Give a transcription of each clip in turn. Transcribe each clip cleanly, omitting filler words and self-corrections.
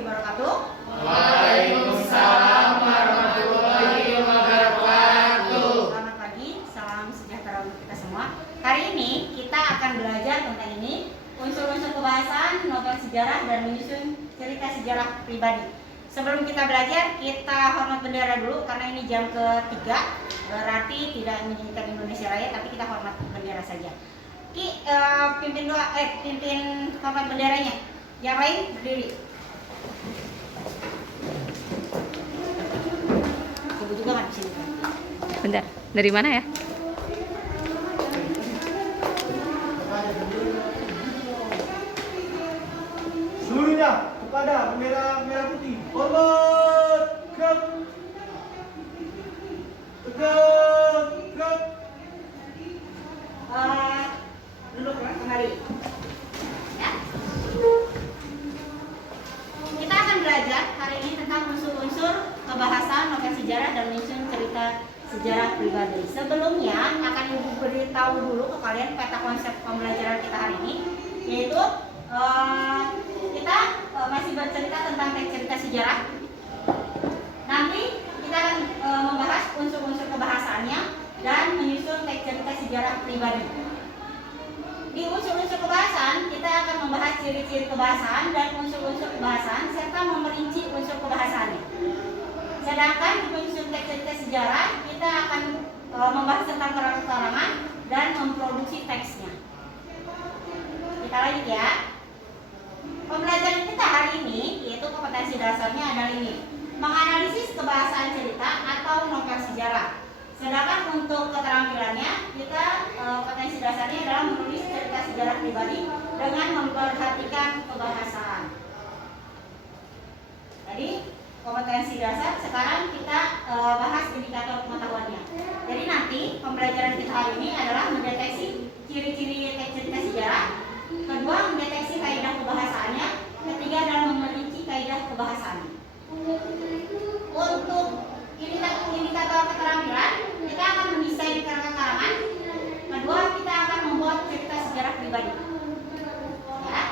warahmatullahi wabarakatuh. Waalaikumsalam warahmatullahi wabarakatuh. Selamat pagi, salam sejahtera untuk kita semua. Hari ini kita akan belajar tentang ini, unsur-unsur kebahasaan, novel sejarah, dan menyusun cerita sejarah pribadi. Sebelum kita belajar, kita hormat bendera dulu karena ini jam ketiga, berarti tidak menyanyikan Indonesia Raya, tapi kita hormat bendera saja. Pimpin hormat benderanya. Yang lain berdiri. Ibu juga kan di sini. Bentar, dari mana ya? Seluruhnya kepada bendera merah putih. Hormat, gerak, tegak. Duduk kembali. Ya. Kita akan belajar hari ini tentang unsur-unsur kebahasaan, novel sejarah, dan menyusun cerita sejarah pribadi. Sebelumnya akan Ibu beritahu dulu ke kalian peta konsep pembelajaran kita hari ini, yaitu kita masih bercerita tentang teks cerita sejarah. Nanti kita akan membahas unsur-unsur kebahasaannya dan menyusun teks cerita sejarah pribadi. Di unsur-unsur kebahasaan, kita akan membahas ciri-ciri kebahasaan dan unsur-unsur kebahasaan serta memerinci unsur kebahasaannya. Sedangkan di penyusun teks cerita sejarah, kita akan membahas tentang karangan dan memproduksi teksnya. Kita lanjut ya. Pembelajaran kita hari ini, yaitu kompetensi dasarnya adalah ini, menganalisis kebahasaan cerita atau novel sejarah. Sedangkan untuk keterampilannya, kita kompetensi dasarnya adalah menulis cerita sejarah pribadi dengan memperhatikan kebahasaan. Jadi kompetensi dasar, sekarang kita bahas indikator pengetahuannya. Jadi nanti pembelajaran kita hari ini adalah mendeteksi ciri-ciri teks cerita sejarah, kedua mendeteksi kaidah kebahasaannya, ketiga adalah memerinci kaidah kebahasaannya. Untuk indikator keterampilan, kita akan mendesain karangan-karangan. Kedua, kita akan membuat cerita sejarah pribadi. Ya.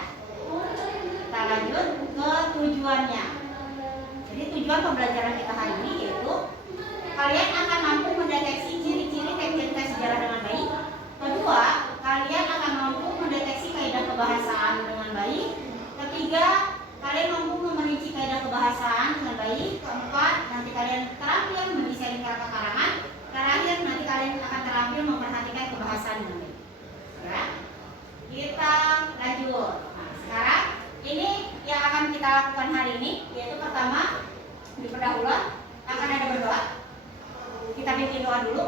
Kita lanjut ke tujuannya. Jadi tujuan pembelajaran kita hari ini yaitu kalian akan mampu mendeteksi ciri-ciri teks cerita sejarah dengan baik. Kedua, kalian akan mampu mendeteksi kaidah kebahasaan dengan baik. Ketiga, kalian mampu memerinci kaidah kebahasaan dengan baik. Keempat, nanti kalian terampil mendesain karangan. Terakhir, nanti kalian akan terampil memperhatikan kebahasaan dengan baik. Ya. Kita lanjut. Nah, sekarang ini yang akan kita lakukan hari ini, yaitu pertama di pendahuluan akan ada berdoa. Kita bikin doa dulu.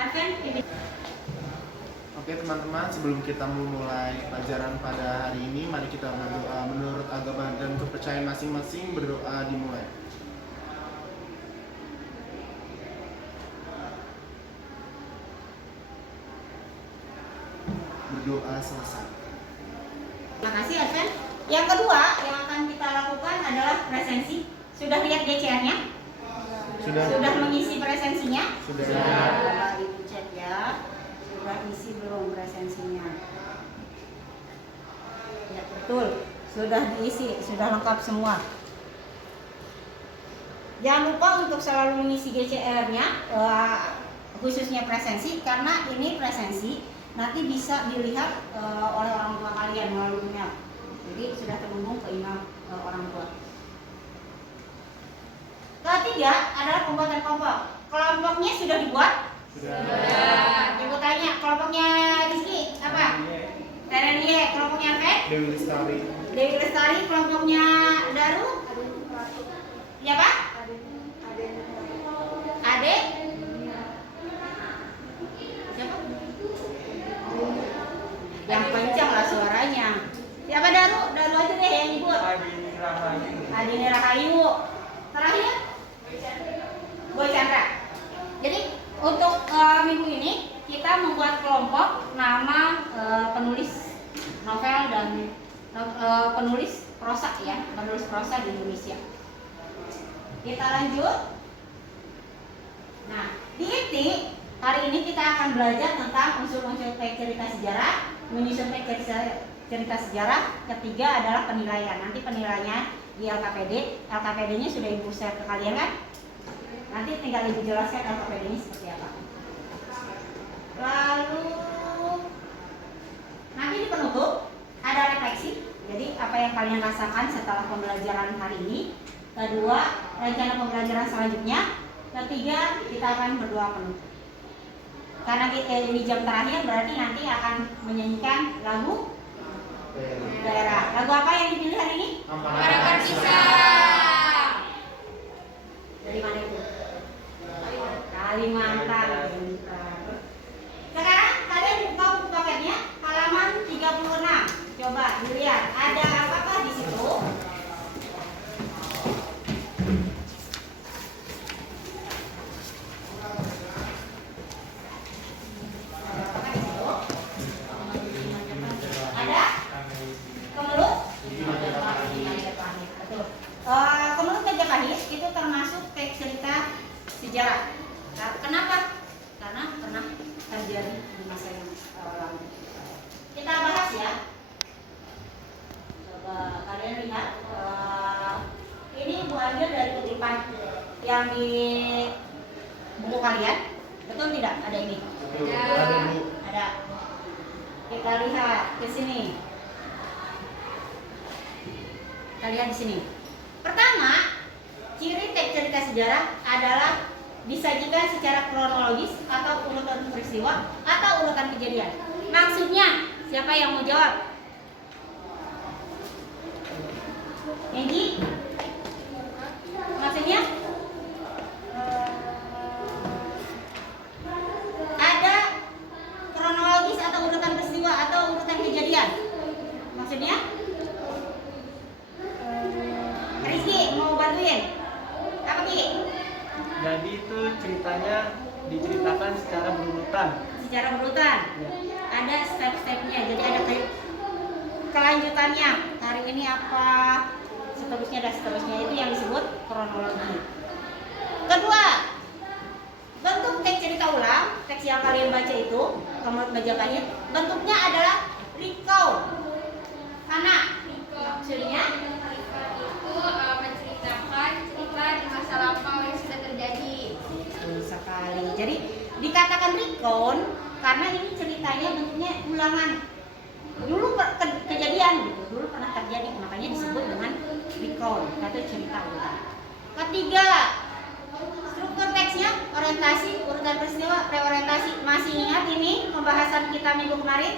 Advent pimpin. Oke teman-teman, sebelum kita memulai pelajaran pada hari ini, mari kita berdoa menurut agama dan kepercayaan masing-masing. Berdoa dimulai. Berdoa selesai. Terima kasih Advent. Yang kedua yang akan kita lakukan adalah presensi. Sudah lihat GCR-nya? Sudah mengisi presensinya? Sudah. Ibu cek ya. Sudah isi belum presensinya? Ya betul. Sudah diisi, sudah lengkap semua. Jangan lupa untuk selalu mengisi GCR-nya, khususnya presensi, karena ini presensi nanti bisa dilihat oleh orang tua kalian melalui email. Jadi sudah terhubung ke email orang tua. Ketiga adalah pembuatan kelompok. Kelompoknya sudah dibuat? Sudah. Ibu tanya, kelompoknya Rizky apa? Terelie. Kelompoknya Alfred? Dewi Lestari. Dewi Lestari. Kelompoknya Daru? Ya Pak? Ade? Siapa? Yang kencang lah suaranya. Siapa Daru? Daru aja deh yang ibu. Adini Rahayu. Terakhir? Boy Chandra. Jadi untuk minggu ini kita membuat kelompok nama penulis novel dan penulis prosa ya, penulis prosa di Indonesia. Kita lanjut. Nah, di inti hari ini kita akan belajar tentang unsur-unsur teks cerita sejarah, menyusun teks cerita sejarah. Ketiga adalah penilaian. Nanti penilaiannya di LKPD. LKPD-nya sudah Ibu share ke kalian kan? Nanti tinggal Ibu jelaskan LKPD-nya seperti apa. Lalu nanti di penutup ada refleksi. Jadi apa yang kalian rasakan setelah pembelajaran hari ini. Kedua, rencana pembelajaran selanjutnya. Ketiga, kita akan berdoa penutup. Karena ini jam terakhir, berarti nanti akan menyanyikan lagu daerah. Lagu apa yang dipilih hari ini? Harapan bisa. Dari mana itu? Kalimantan. Sekarang kalian buka buku paketnya halaman 36. Coba dilihat ada apakah di situ? Ada Kemelut? Betul. Kemelut Majapahit itu termasuk teks cerita sejarah. Kenapa? Karena pernah terjadi di masa yang lalu. Kita bahas ya. Coba kalian lihat. Ini Ibu ambil dari kutipan yang di buku kalian. Betul tidak? Ada ini. Ada. Kita lihat ke sini. Kita lihat di sini. Pertama, ciri teks cerita sejarah adalah disajikan secara kronologis atau urutan peristiwa atau urutan kejadian. Maksudnya, siapa yang mau jawab? Enggi? Maksudnya? Ada kronologis atau urutan peristiwa atau urutan kejadian. Maksudnya? Rizky mau bantuin? Apa Ki? Jadi itu ceritanya diceritakan secara berurutan. Secara berurutan. Ya. Ada step-stepnya. Jadi ada kelanjutannya. Hari ini apa? Seterusnya dan seterusnya, itu yang disebut kronologi. Kedua, bentuk teks cerita ulang. Teks yang kalian baca itu Kemelut Majapahit, bentuknya adalah recount. Karena maksudnya Itu menceritakan cerita di masa lampau yang sudah terjadi. betul sekali. Jadi dikatakan recount karena ini ceritanya bentuknya ulangan. Dulu kejadian gitu, dulu pernah terjadi, makanya disebut dengan recount atau cerita ulang. Ketiga, struktur teksnya orientasi, urutan peristiwa, reorientasi. Masih ingat ini pembahasan kita minggu kemarin?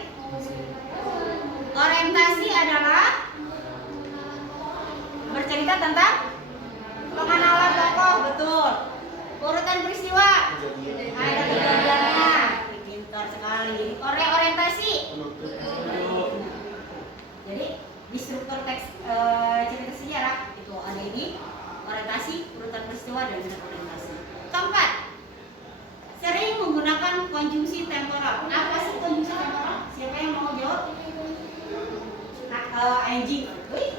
Orientasi adalah bercerita tentang pengenalan tokoh, betul. Urutan peristiwa, ada kejadiannya. Pintar sekali. Orientasi. Jadi di struktur teks cerita sejarah itu ada ini orientasi, urutan peristiwa dan orientasi. Keempat, sering menggunakan konjungsi temporal. Apa sih konjungsi temporal? Siapa yang mau jawab? Anjing,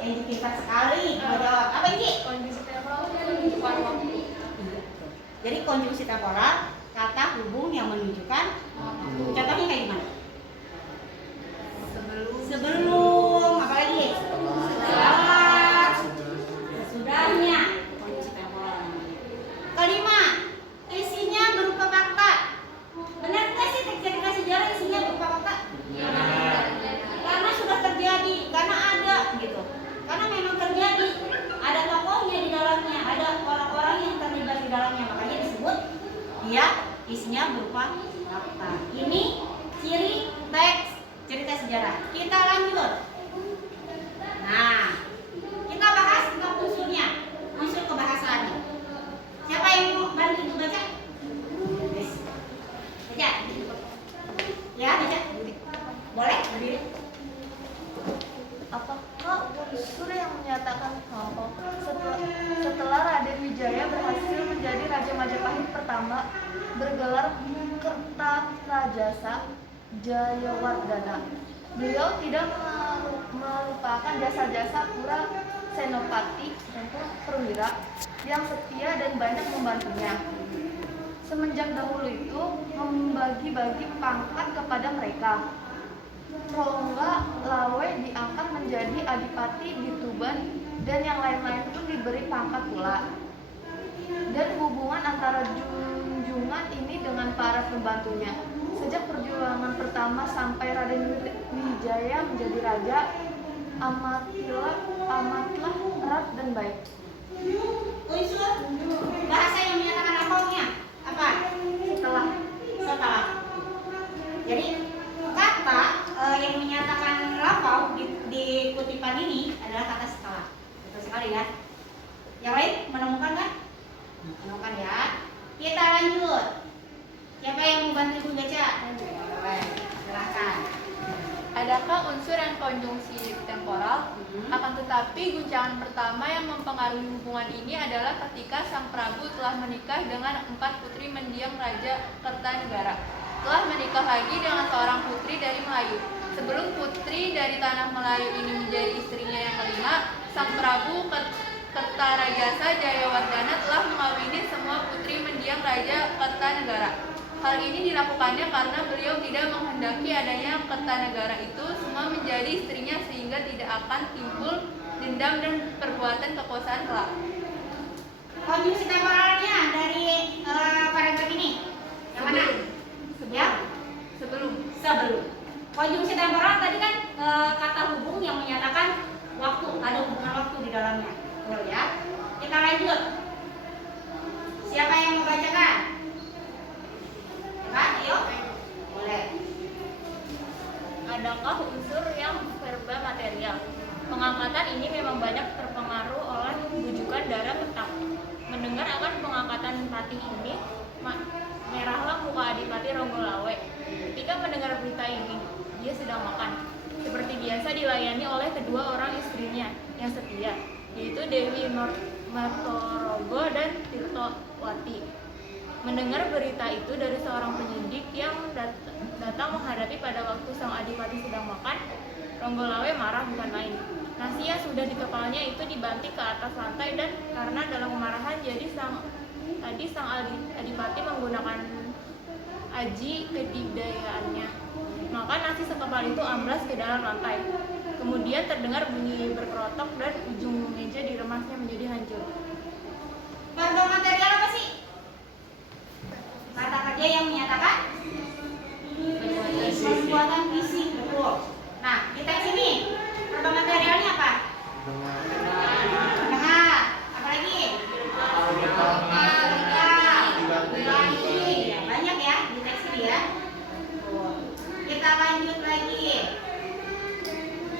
anjing pintar sekali. Mau jawab apa ini? Kondisi temporal itu menunjukkan waktu. Jadi konjungsi temporal kata hubung yang menunjukkan. Contohnya kayak gimana? Sebelum apa lagi? Setelah, sesudahnya. Konjungsi temporal. Kelima, isinya berupa fakta. Benar nggak sih teks cerita sejarah isinya berupa fakta? Karena sudah terjadi, karena ada gitu. Karena memang terjadi, ada tokohnya di dalamnya, ada orang-orang yang terlibat di dalamnya, makanya disebut dia isinya berupa fakta. Ini ciri teks cerita sejarah. Kita lanjut. Nah, kita bahas tentang unsurnya, unsur kebahasaannya. Siapa yang mau bantu itu baca? Yes. Baca. Ya, baca. Boleh berdiri. Apakah unsur yang menyatakan bahwa setelah Raden Wijaya berhasil menjadi Raja Majapahit pertama bergelar Kertarajasa Jayawardhana, beliau tidak melupakan jasa-jasa Pura Senopati dan Perwira yang setia dan banyak membantunya. Semenjak dahulu itu membagi-bagi pangkat kepada mereka. Rongga Lawe diangkat menjadi adipati di Tuban dan yang lain-lain pun diberi pangkat pula. Dan hubungan antara junjungan ini dengan para pembantunya. Sejak perjuangan pertama sampai Raden Wijaya menjadi raja, amatlah erat dan baik. Unsur bahasa yang menyatakan lampaunya apa? Setelah. Jadi kata yang menyatakan lampau di kutipan ini adalah kata setelah. Betul sekali ya. Yang lain menemukan kan? Menemukan ya. Kita lanjut. Siapa yang mau bantu ibu baca? Silakan. Adakah unsur yang konjungsi temporal? Akan tetapi guncangan pertama yang mempengaruhi hubungan ini adalah ketika Sang Prabu telah menikah dengan 4 putri mendiang Raja Kertanegara. Telah menikah lagi dengan seorang putri dari Melayu. Sebelum putri dari tanah Melayu ini menjadi istrinya yang kelima, Sang Prabu Kertarajasa Jayawardhana telah mengawini semua putri mendiang Raja Kertanegara. Hal ini dilakukannya karena beliau tidak menghendaki adanya Kertanegara itu semua menjadi istrinya sehingga tidak akan timbul dendam dan perbuatan kekuasaan kelak. Konjungsi temporalnya dari paragraf ini yang mana? Sebelum. Konjungsi temporal tadi kan kata hubung yang menyatakan waktu, ada hubungan waktu di dalamnya. Betul ya? Kita lanjut. Siapa yang membacakan? Pak, ayo. Boleh. Adakah unsur yang verba material? Pengangkatan ini memang banyak terpengaruh oleh bujukan darah petak. Mendengar akan pengangkatan patih ini, merahlah muka Adipati Ronggolawe. Ketika mendengar berita ini, dia sedang makan. Seperti biasa dilayani oleh kedua orang istrinya yang setia, yaitu Dewi Martorogo dan Tirtowati. Mendengar berita itu dari seorang penyidik yang datang menghadapi pada waktu sang adipati sedang makan, Ronggolawe marah bukan main. Nasi yang sudah di kepalanya itu dibanting ke atas lantai dan karena dalam kemarahan jadi sang adipati menggunakan aji kedidayaannya. Maka nasi sekepal itu amblas ke dalam lantai. Kemudian terdengar bunyi berkerotok dan ujung meja diremasnya menjadi hancur. Verba material apa sih? Kata kerja yang menyatakan perbuatan fisik, betul. Nah, di teks ini verba materialnya apa? Dengar. Apa lagi? Ya, banyak ya di teks ini ya. Kita lanjut lagi.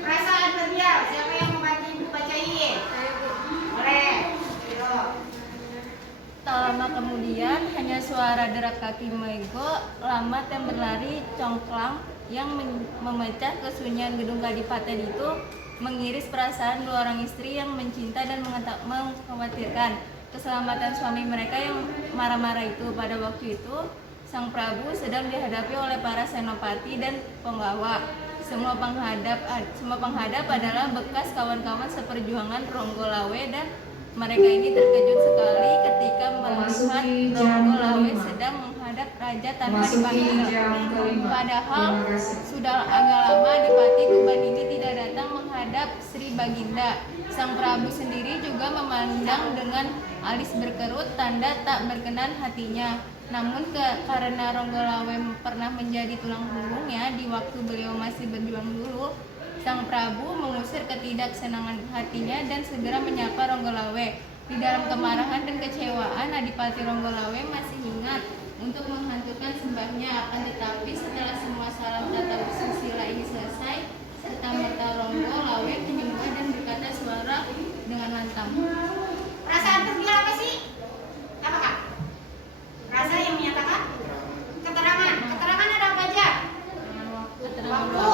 Frasa adverbial. Siapa yang mau bacain? Boleh. Tak lama kemudian, hanya suara derak kaki Mego Lamat yang berlari congklang yang memecah kesunyian gedung kadipaten itu mengiris perasaan dua orang istri yang mencinta dan mengkhawatirkan keselamatan suami mereka yang marah-marah itu. Pada waktu itu, Sang Prabu sedang dihadapi oleh para senopati dan penggawa. Semua penghadap adalah bekas kawan-kawan seperjuangan Ronggolawe dan mereka ini terkejut sekali ketika melihat Ronggolawe sedang menghadap raja tanpa dipanggil. Padahal sudah agak lama Adipati Tuban ini tidak datang menghadap Sri Baginda. Sang Prabu sendiri juga memandang dengan alis berkerut, tanda tak berkenan hatinya. Namun karena Ronggolawe pernah menjadi tulang punggungnya di waktu beliau masih berjuang dulu, Sang Prabu mengusir ketidaksenangan hatinya dan segera menyapa Ronggolawe. Di dalam kemarahan dan kecewaan, Adipati Ronggolawe masih ingat untuk menghancurkan sembahnya. Akan tetapi setelah semua salam tata susila ini selesai, serta-merta Ronggolawe menyembah dan berkata suara dengan lantang. Perasaan tergila apa sih? Apa kak? Rasa yang menyatakan keterangan. Keterangan ada apa aja? Waktu.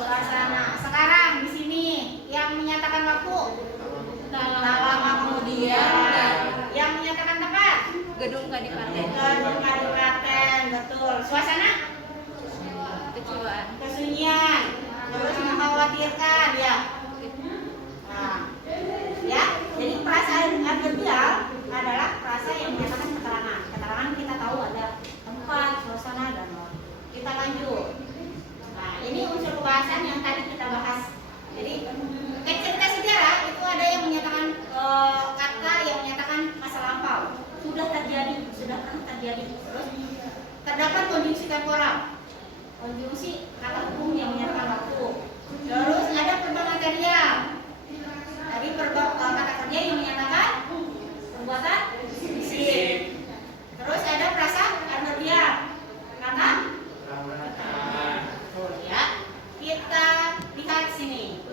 Suasana. Sekarang di sini yang menyatakan waktu. Tak lama kemudian. Yang menyatakan tempat. Gedung Kadipaten. Gedung Kadipaten, betul. Suasana? Kecewaan. Kesunyian. Terus mengkhawatirkan ya. Nah, ya. Jadi perasaan adverbial adalah frasa yang menyatakan keterangan. Keterangan kita tahu ada tempat, suasana, dan waktu. Kita lanjut. terjadi, sudah pernah terjadi. Terus terdapat konjungsi temporal, konjungsi kata hukum yang menyatakan waktu. Terus ada verba material, tadi verba kata kerja yang menyatakan perbuatan fisik. Terus ada prasa adverbial, kata ya. Kita lihat sini.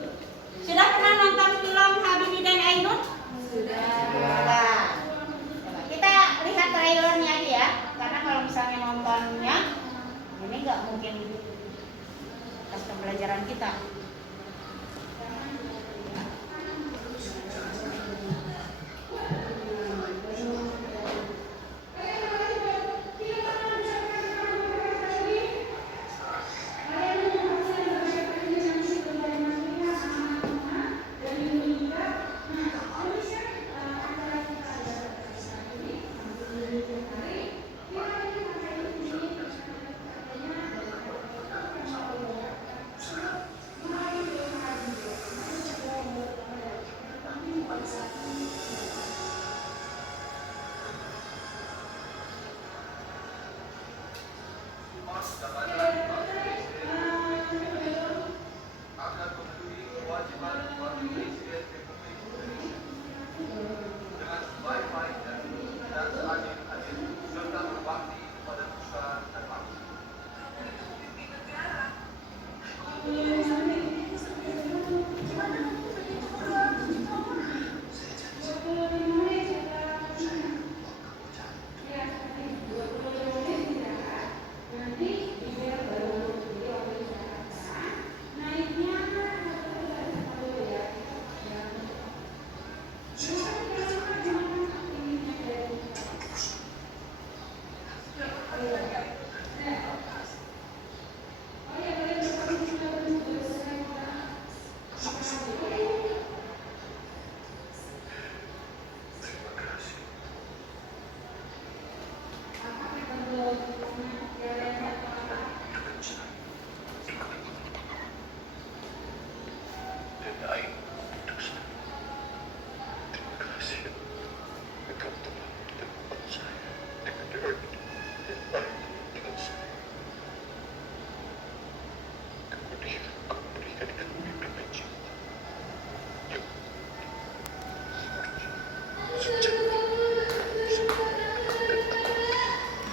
Sudah pernah nonton film Habibie dan Ainun? Sudah. Kita lihat trailernya aja ya, karena kalau misalnya nontonnya ini nggak mungkin pas pembelajaran kita.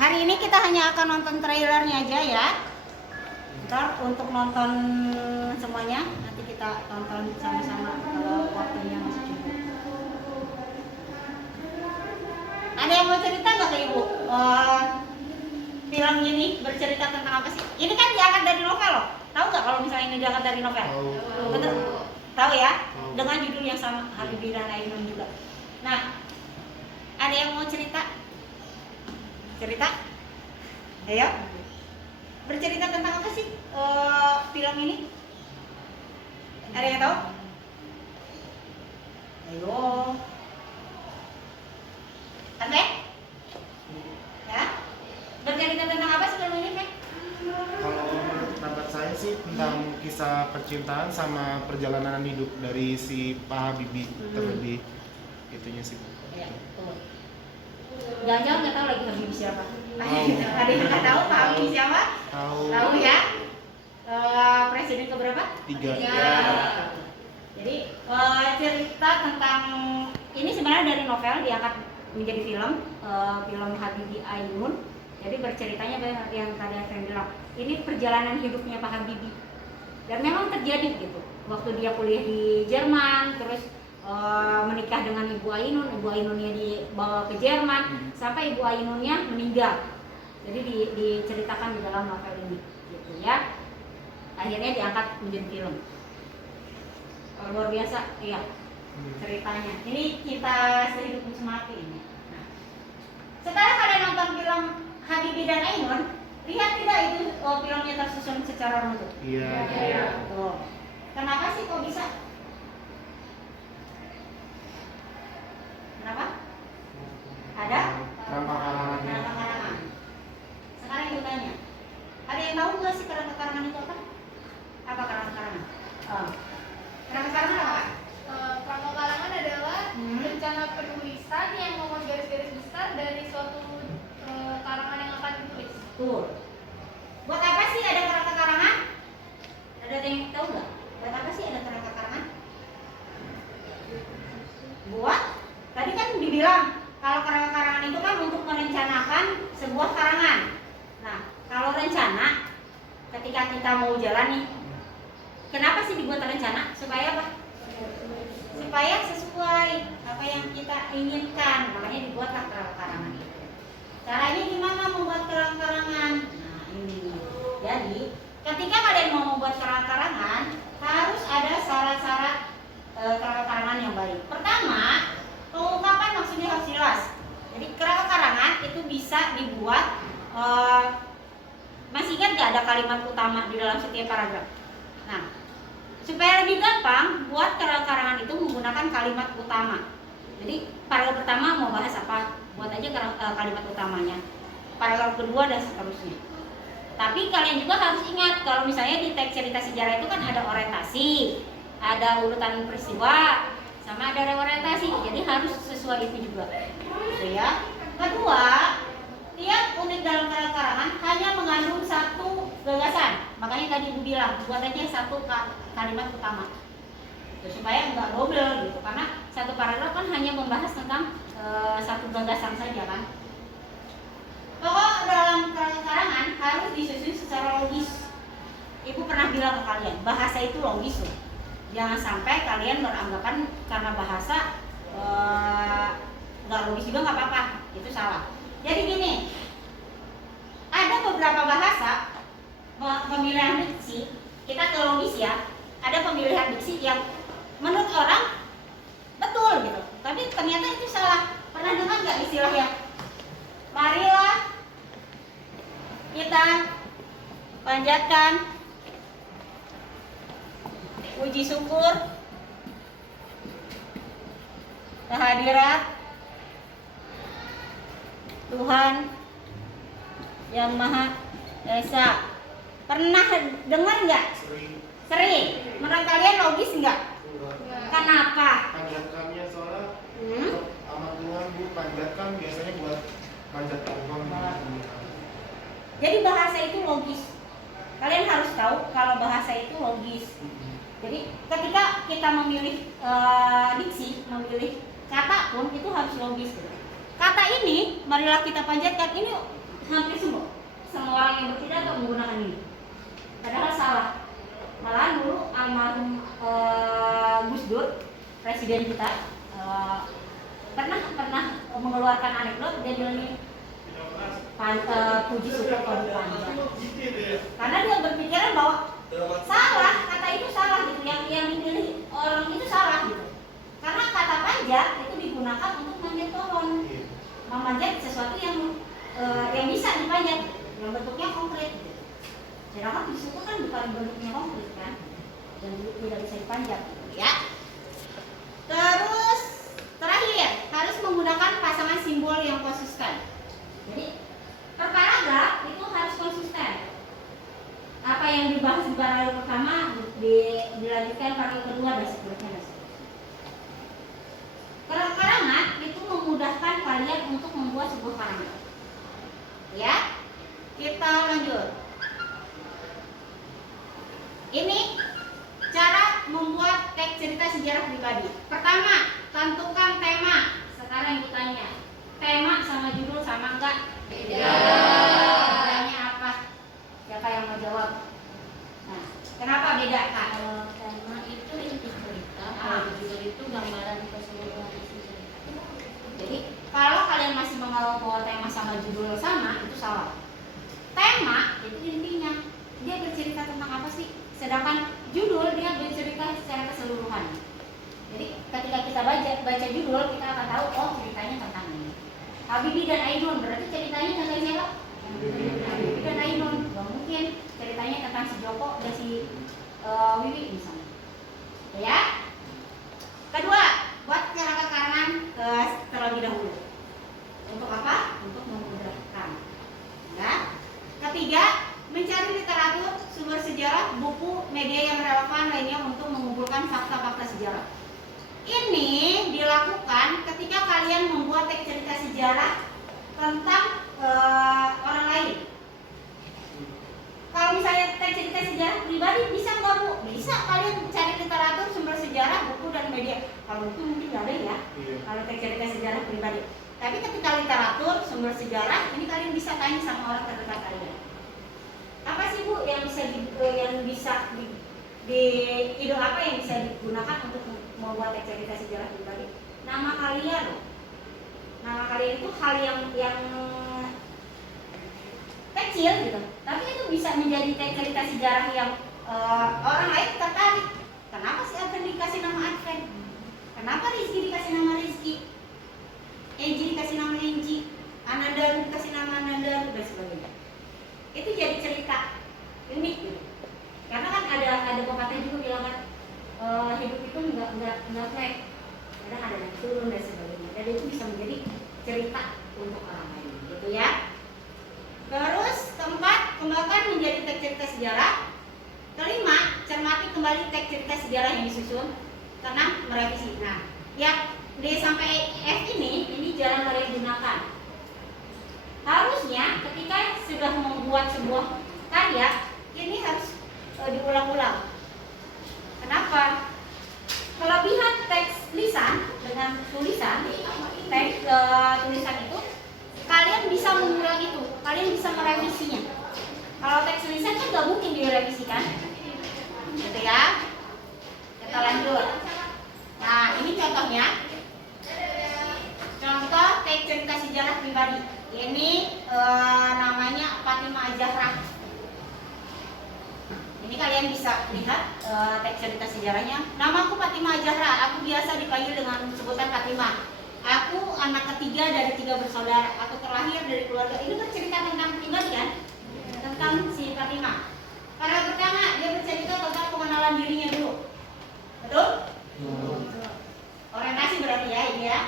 Hari ini kita hanya akan nonton trailernya aja ya. Ntar untuk nonton semuanya nanti kita tonton sama-sama kalau waktunya masih cukup. Ada yang mau cerita nggak ke Ibu? Film ini bercerita tentang apa sih? Ini kan diangkat dari novel loh. Tahu nggak kalau misalnya ini diangkat dari novel? Betul? Tahu ya? Dengan judul yang sama, Habibie dan Ainun juga. Nah, ada yang mau cerita? Cerita? Ayo. Bercerita tentang apa sih film ini? Ada yang tahu? Ayo. Tante? Ya? Bercerita tentang apa sih film ini, Teh? Kalau menurut pendapat saya sih tentang kisah percintaan sama perjalanan hidup dari si Pak Habibie terlebih itunya sih. Iya, betul. Jangan-jangan nggak tahu lagi Habibie siapa? Tahu. Ada yang nggak tahu Pak Habibie siapa? Tahu. Tahu ya? Presiden keberapa? 3. Jadi cerita tentang ini sebenarnya dari novel diangkat menjadi film, film Habibie Ainun. Jadi berceritanya yang tadi saya bilang, ini perjalanan hidupnya Pak Habibie. Dan memang terjadi gitu. Waktu dia kuliah di Jerman, terus menikah dengan Ibu Ainunnya dibawa ke Jerman, sampai Ibu Ainunnya meninggal. Jadi diceritakan di dalam novel ini, gitu ya. Akhirnya diangkat menjadi film. Luar biasa, iya ceritanya. Ini kita sehidup semati ini. Nah, sekarang kalian nonton film Habibie dan Ainun, lihat tidak itu filmnya tersusun secara runtuh? Iya. Tuh. Kenapa sih kok bisa? Kenapa? Ada? Kerangka-karangannya. Kerangka-karangan. Sekarang ibu tanya, ada yang tahu nggak sih kerangka-karangan itu apa? Apa kerangka-karangan? Kerangka-karangan apa? Kerangka karangan adalah rencana penulisan yang memuat garis-garis besar dari suatu buat, tadi kan dibilang kalau karangan itu kan untuk merencanakan sebuah karangan. Nah, kalau rencana ketika kita mau jalan nih, kenapa sih dibuat rencana? Supaya apa? Supaya sesuai apa yang kita inginkan, makanya dibuatlah karangan itu. Caranya gimana membuat karangan? Nah ini, jadi ketika kalian mau membuat karangan harus ada syarat-syarat karangan yang baik. Pertama, pengungkapan maksudnya harus jelas. Jadi karangan itu bisa dibuat masih ingat gak ada kalimat utama di dalam setiap paragraf? Nah, supaya lebih gampang, buat karangan itu menggunakan kalimat utama. Jadi paragraf pertama mau bahas apa, buat aja kalimat utamanya. Paragraf kedua dan seterusnya. Tapi kalian juga harus ingat kalau misalnya di teks cerita sejarah itu kan ada orientasi, ada urutan peristiwa, sama ada reorientasi. Jadi harus sesuai itu juga. Gitu ya. Kedua, tiap unit dalam karangan hanya mengandung satu gagasan. Makanya tadi Ibu bilang, buat aja satu kalimat utama. Supaya enggak double gitu, karena satu paragraf kan hanya membahas tentang satu gagasan saja kan. Pokok dalam karangan harus disusun secara logis. Ibu pernah bilang ke kalian, bahasa itu logis loh. Jangan sampai kalian beranggapan karena bahasa nggak logis juga nggak apa-apa, itu salah. Jadi gini, ada beberapa bahasa pemilihan diksi, kita ke logis ya. Ada pemilihan diksi yang menurut orang betul gitu, tapi ternyata itu salah. Pernah dengar nggak istilahnya? Marilah kita panjatkan puji syukur kehadirat Tuhan yang Maha Esa. Pernah dengar nggak? Sering. Menurut kalian logis nggak? Kenapa? Panjatkannya soalnya sama Tuhan Bu, panjatkan biasanya buat panjat Tuhan. Jadi bahasa itu logis. Kalian harus tahu kalau bahasa itu logis. Jadi ketika kita memilih diksi, memilih kata pun itu harus logis. Kata ini, marilah kita panjatkan, ini hampir semua orang yang berpidato menggunakan ini. Padahal salah. Malah dulu almarhum Gus Dur, presiden kita, pernah mengeluarkan anekdot dia bilang ini puji syukur kepada Tuhan. Karena dia berpikiran bahwa salah, kata itu salah gitu, yang dipilih orang itu salah gitu. Karena kata panjat itu digunakan untuk manjat pohon, memanjat sesuatu yang bisa dipanjat, yang bentuknya konkret. Sedangkan puji syukur kan bukan bentuknya konkret kan, dan tidak bisa dipanjat ya. Terus terakhir harus menggunakan pasangan simbol yang konsisten. Jadi per paragraf itu harus konsisten. Apa yang dibahas di paragraf pertama dilanjutkan paragraf kedua dan seterusnya. Karangan itu memudahkan kalian untuk membuat sebuah karangan. Ya, kita lanjut. Ini cara membuat teks cerita sejarah pribadi. Pertama, tentukan tema. Sekarang Ibu tanya, tema sama judul sama enggak? Beda. Bedanya apa? Siapa yang mau jawab? Nah, kenapa beda Kak? Kalau tema itu inti cerita, kalau judul itu gambaran keseluruhan isi cerita. Jadi kalau kalian masih menganggap bahwa tema sama judul sama, itu salah. Tema itu intinya, dia bercerita tentang apa sih? Sedangkan judul dia bercerita secara keseluruhan. Jadi ketika kita baca judul, kita akan tahu oh ceritanya tentang ini. Habibie dan Ainun, berarti ceritanya tentang siapa? Habibie dan Ainun. Gak mungkin ceritanya tentang si Joko dan si Wiwi misalnya. Ya. Kedua, buat karangan terlebih dahulu. Untuk apa? Untuk memudahkan. Ya. Ketiga, mencari literatur, sumber sejarah, buku, media yang relevan lainnya untuk mengumpulkan fakta-fakta sejarah. Ini dilakukan ketika kalian membuat teks cerita sejarah tentang orang lain. Kalau Kalau misalnya teks cerita sejarah pribadi bisa nggak Bu? Bisa, kalian cari literatur sumber sejarah, buku dan media. Kalau buku mungkin nggak ada ya. Iya. Kalau teks cerita sejarah pribadi. Tapi ketika literatur sumber sejarah ini kalian bisa tanya sama orang terdekat kalian. Apa sih Bu yang bisa apa yang bisa digunakan untuk membuat teks cerita sejarah pribadi? Nama kalian loh. Nama kalian itu hal yang kecil gitu, tapi itu bisa menjadi teks cerita sejarah yang orang lain tertarik. Kenapa sih Advent dikasih nama Advent? Kenapa Rizky dikasih nama Rizky? Enji dikasih nama Enji, Ananda dikasih nama Ananda dan sebagainya. Itu jadi cerita unik gitu. Karena kan ada pepatah juga bilang kan hidup itu nggak flat, kadang ada yang turun dan sebagainya. Dan itu bisa menjadi cerita untuk orang lain, gitu ya. Terus keempat, kembangkan menjadi teks cerita sejarah. Kelima, cermati kembali teks cerita sejarah yang disusun. Keenam, merevisi. Nah, yang D sampai F ini jarang kalian gunakan. Harusnya ketika sudah membuat sebuah karya, ini harus diulang-ulang. Kenapa? Kelebihan teks lisan dengan tulisan, teks tulisan itu kalian bisa mengulang itu, kalian bisa merevisinya. Kalau teks tulisan kan nggak mungkin direvisikan, gitu ya. Kita lanjut. Nah, ini contohnya. Contoh teks cerita sejarah pribadi. Ini namanya Fatimah Az-Zahra. Ini kalian bisa lihat teks cerita sejarahnya. Namaku Fatimah Az-Zahra. Aku biasa dipanggil dengan sebutan Fatimah. Aku anak ketiga dari 3 bersaudara. Aku terlahir dari keluarga. Ini bercerita tentang pribadi kan? Tentang si Fatimah. Pada pertama dia bercerita tentang pengenalan dirinya dulu. Betul? Orientasi berarti ya ini ya.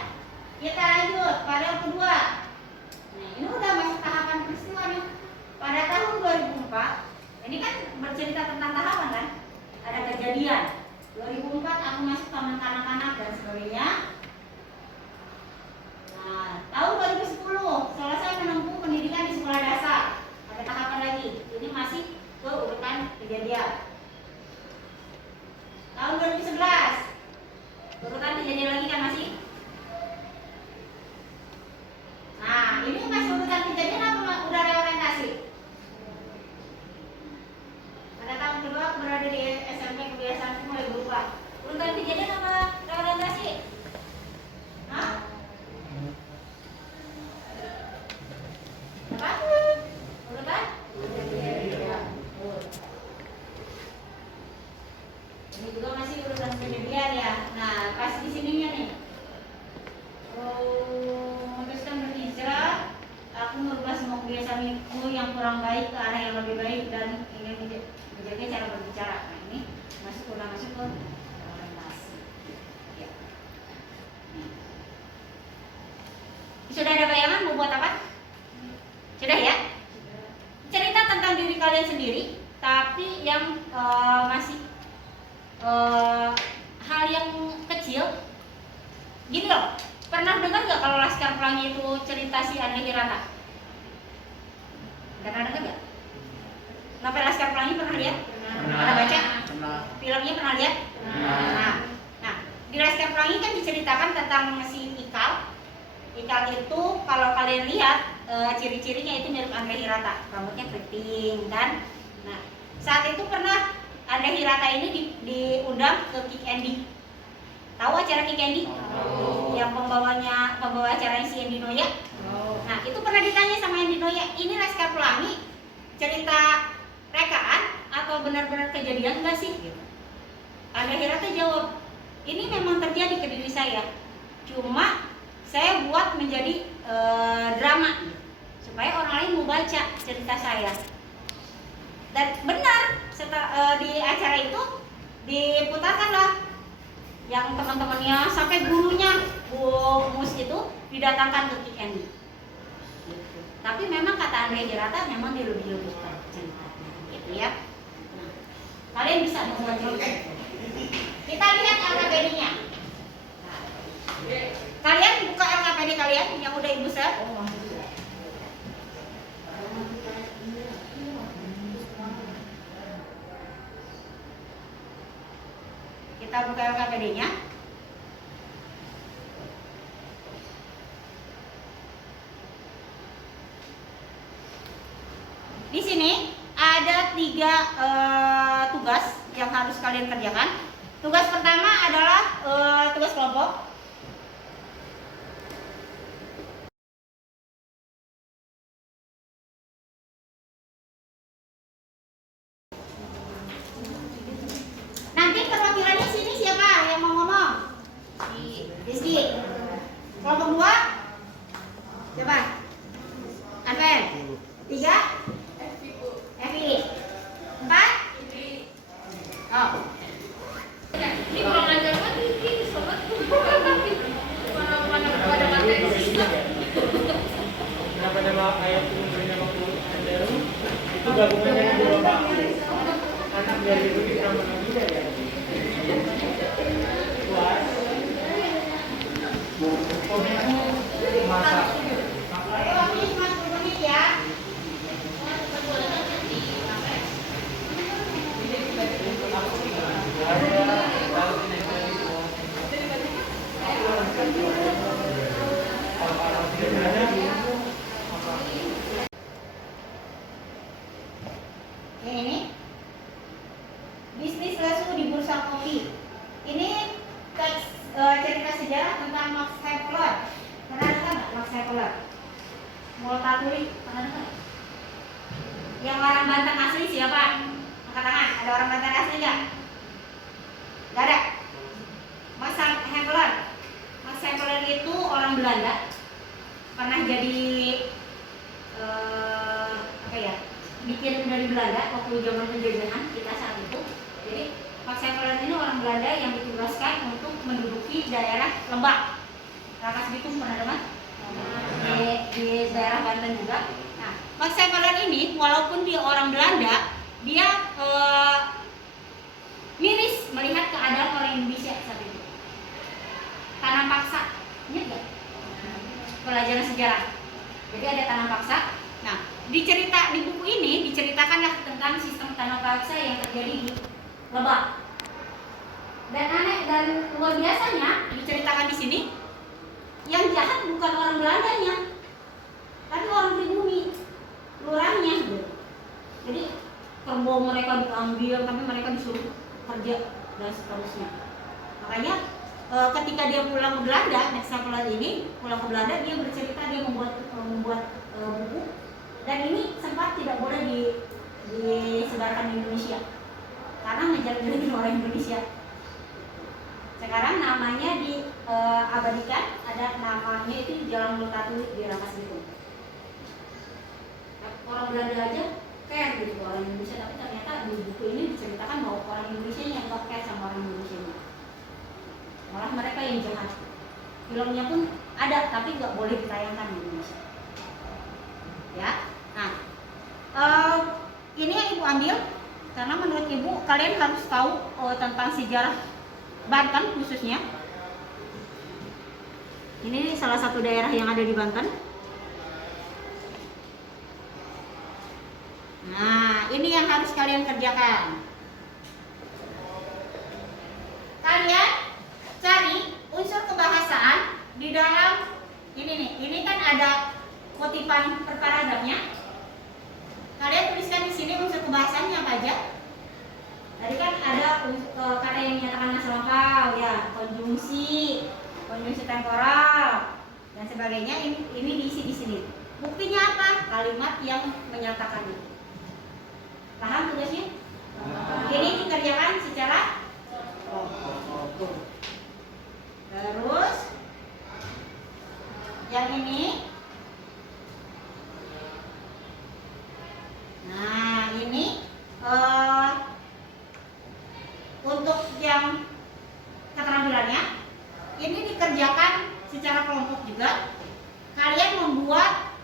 Kita lanjut pada kedua. Nah, ini udah masuk tahapan peristiwa nih. Pada tahun 2004, ini kan bercerita tentang tahapan kan? Ada kejadian. 2004 aku masuk taman kanak-kanak dan sebagainya. Nah, tahun 2010 selesai menempuh pendidikan di sekolah dasar. Ada tahapan lagi. Ini masih ke urutan kejadian. Tahun 2011 urutan kejadian lagi kan masih. Nah, ini masih urutan kejadian apa udah reorientasi? Pada tahun kedua aku berada di SMP, kebiasaanku mulai berubah. Urutan kejadian apa reorientasi? Hah? Apa? Urutan? Ya. Ini juga masih urutan kejadian ya. Nah, pas di sininya nih. Memutuskan berhijrah, aku merubah semua kebiasaanku yang kurang baik ke arah yang lebih baik dan ingin menjaga cara berbicara. Nah, ini udah masuk ke orientasi. Ya. Sudah ada bayangan mau buat apa? Sudah ya? Cerita tentang diri kalian sendiri, tapi yang masih hal yang kecil. Gini loh, pernah dengar nggak kalau Laskar Pelangi itu cerita si Anda Hirata? Pernah dengar nggak? Novel Laskar Pelangi pernah lihat? Pernah baca? Pernah. Filmnya pernah lihat? Nah, di Laskar Pelangi kan diceritakan tentang si Ikal. Ikal itu kalau kalian lihat ciri-cirinya itu mirip Anda Hirata, rambutnya keriting kan. Nah, saat itu pernah Anda Hirata ini diundang ke Kick Andy. Tahu acara Kick Andy? Yang pembawa acaranya si Andy Noya. Nah, itu pernah ditanya sama Andy Noya, ini Laskar Pelangi cerita rekaan atau benar-benar kejadian enggak sih? Anda Hirata jawab, ini memang terjadi ke diri saya. Cuma saya buat menjadi drama supaya orang lain mau baca cerita saya. Dan benar, di acara itu diputarkanlah yang teman-temannya sampai gurunya Bu Mus itu didatangkan ke Kick Andy. Tapi memang kata Anda Hirata memang dilebih-lebihkan ceritanya, gitu ya. Nah, kalian bisa membuat cerita. Kita lihat LKPD-nya. Kalian buka LKPD kalian yang udah Ibu share. buka LKPD-nya. Di sini ada 3 tugas yang harus kalian kerjakan. Tugas pertama adalah tugas kelompok. Nanti perwakilannya sini siapa yang mau ngomong? Rizky. Kelompok 2 siapa? Adven. 3 Evi. 4 Oh. Ini kurang ajar banget ini sobat. Mana pada materi. Kenapa nama ayat ini nama Anderu? Itu gabungannya dua baku. Anak dari Budi sama Nabila ya. Luas. Masak. Ayo habis Mas 10 menit ya. Yang ini bisnis lesu di bursa kopi. Ini teks cerita sejarah tentang Max Havelaar. Pernah dengar nggak Max Havelaar? Multatuli, pernah dengar? Yang orang Banten asli siapa? Angkat tangan. Ada orang Banten asli nggak? Nggak ada. Max Havelaar. Max Havelaar itu orang Belanda. Pernah jadi apa ya? Bikin dari Belanda waktu zaman penjajahan kita saat itu. Jadi Max Havelaar ini orang Belanda yang ditugaskan untuk menduduki daerah Lebak. Rakas Bitung pernah dengar? Di daerah Banten juga. Nah, Max Havelaar ini walaupun dia orang Belanda, dia miris melihat keadaan orang Indonesia saat itu. Tanam paksa, ingat nggak? Pelajaran sejarah. Jadi ada tanam paksa. Nah, di buku ini diceritakanlah tentang sistem tanam paksa yang terjadi di Lebak. Dan aneh dan luar biasanya diceritakan di sini, yang jahat bukan orang Belandanya, tapi orang pribumi, lurahnya. Jadi kerbau mereka diambil, tapi mereka disuruh kerja dan seterusnya. Makanya ketika dia pulang ke Belanda, Max Havelaar ini pulang ke Belanda, dia bercerita dia membuat buku, dan ini sempat tidak boleh disebarkan di Indonesia karena ngejar-ngejarin orang Indonesia. Sekarang namanya diabadikan, ada namanya itu di Jalan Multatuli di Rakas Bitung. Orang Belanda aja care gitu orang Indonesia, tapi ternyata di buku ini diceritakan bahwa orang Indonesia yang gak care sama orang Indonesia. Malah mereka yang jahat. Filmnya pun ada, tapi nggak boleh ditayangkan di Indonesia. Ya, nah ini yang ibu ambil karena menurut ibu kalian harus tahu tentang sejarah Banten khususnya. Ini salah satu daerah yang ada di Banten. Nah, ini yang harus kalian kerjakan. Kalian cari unsur kebahasaan di dalam ini nih. Ini kan ada kutipan per paragrafnya. Kalian tuliskan di sini unsur kebahasaannya apa aja. Tadi kan ada kata yang menyatakan masa lampau, ya, konjungsi temporal dan sebagainya. Ini diisi di sini. Buktinya apa? Kalimat yang menyatakan itu. Paham tugasnya? Ini dikerjakan secara terus yang ini. Nah, ini untuk yang keterampilannya ini dikerjakan secara kelompok juga. Kalian membuat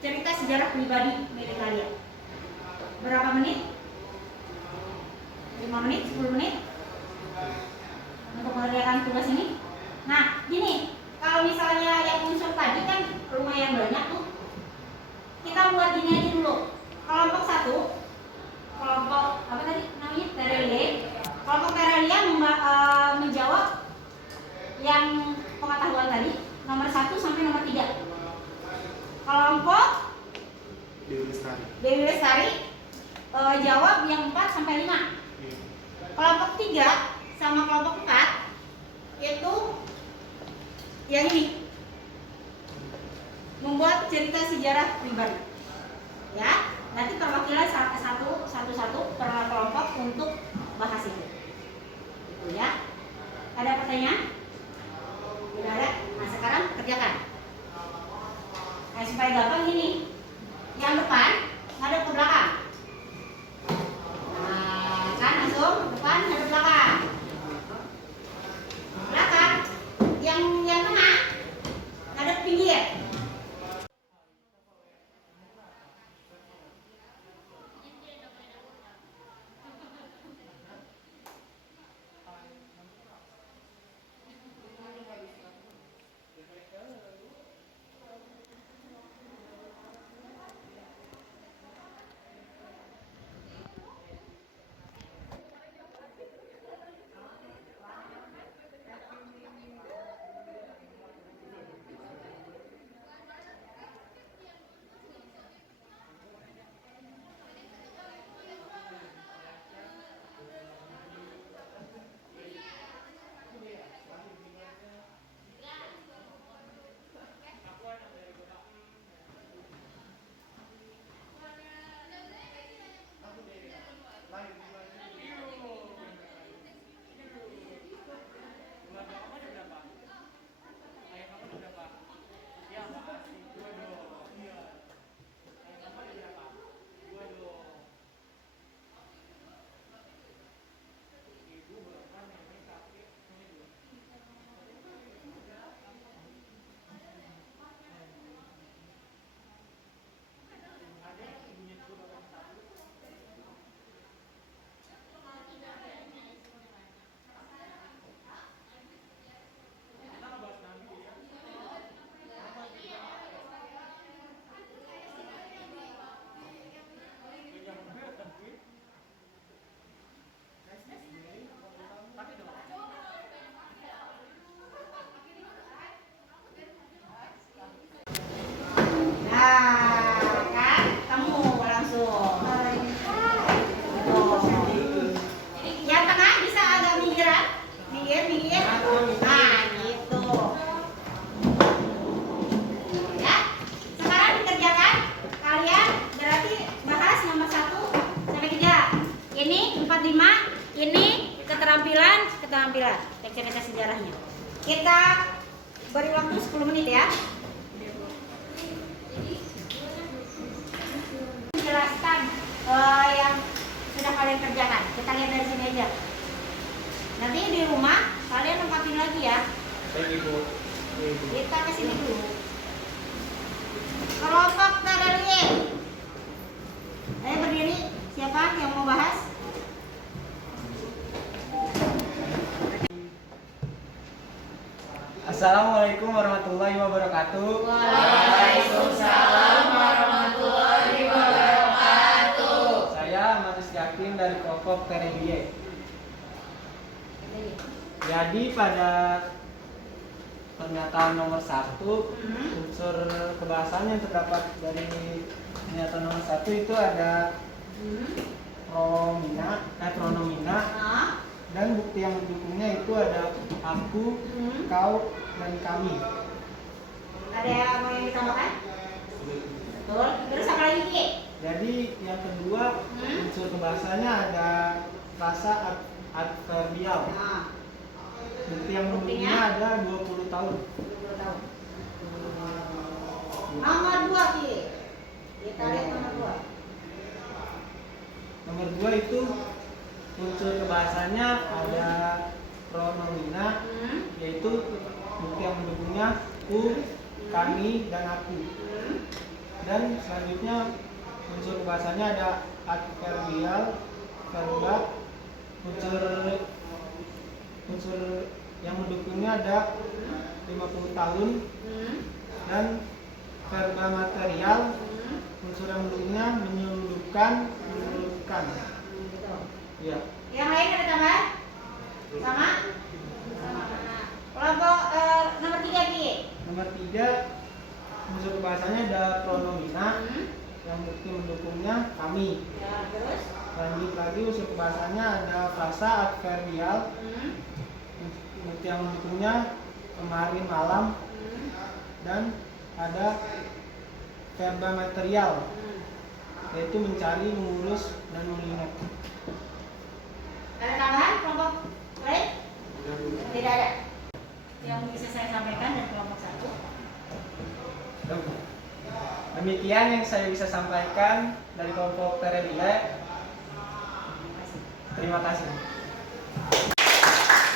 cerita sejarah pribadi milik kalian. Berapa menit? 5 menit, 10 menit untuk mengerjakan tugas ini. Nah, gini, kalau misalnya yang unsur tadi kan lumayan banyak tuh. Kita buat gini aja dulu. Kelompok 1, kelompok apa tadi namanya? Terelie. Kelompok Terelie nomor 1 sampai nomor 3. Kelompok Dewi Lestari. Dewi Lestari jawab yang 4 sampai 5. Iya. Kelompok 3 sama kelompok 4 itu yang ini, membuat cerita sejarah pribadi. Ya, nanti perwakilan satu-satu per kelompok untuk bahas itu. Gitu ya. Ada pertanyaan? Tidak ada. Nah, sekarang kerjakan. Nah, supaya gampang gini. Yang depan ngadep ke belakang. Nah, kan langsung depan ngadep belakang. Belakang. Yang tengah ngadep pinggir. keterampilan cerita sejarahnya. Kita beri waktu 10 menit ya. Jelaskan yang sudah kalian kerjakan. Kita lihat dari sini aja. Nanti di rumah kalian tempatin lagi ya. Baik Ibu. Kita ke sini dulu. Kelompok Tadalie. Ayo berdiri. Siapa yang mau bahas? Assalamualaikum warahmatullahi wabarakatuh. Waalaikumsalam warahmatullahi wabarakatuh. Saya Matis Yakin dari kelompok Tadalie. Jadi pada pernyataan nomor 1, unsur kebahasaan yang terdapat dari pernyataan nomor 1 itu ada pronomina, dan bukti yang mendukungnya itu ada aku, kau, dan kami. Ada yang mau ditambahkan? Betul. Terus apa lagi Ki? Jadi yang kedua, unsur kebahasanya ada rasa adverbial. Nah, Bukti yang mendukungnya ada 20 tahun. 20 tahun. Nomor 2 Ki. Kita lihat nomor 2. Nomor 2 itu unsur kebahasanya ada pronomina, yaitu bukti yang mendukungnya ku, kami, dan aku. Dan selanjutnya unsur kebahasanya ada adverbial, verba, unsur yang mendukungnya ada 50 tahun, dan verba material, unsur yang mendukungnya menyelundupkan. Ya. Yang lain ada tambahan? Sama? Kelompok nomor 3 Ki. Nomor ketiga unsur bahasanya ada pronomina yang bukti mendukungnya kami. Ya, terus? Lanjut lagi unsur bahasanya ada frasa adverbial bukti yang mendukungnya kemarin malam, dan ada verba material yaitu mencari, mengurus, dan mengingat. Ada tambahan kelompok lain? Tidak ada. Yang bisa saya sampaikan dari kelompok 1. Demikian yang saya bisa sampaikan dari kelompok Tererile. Terima kasih.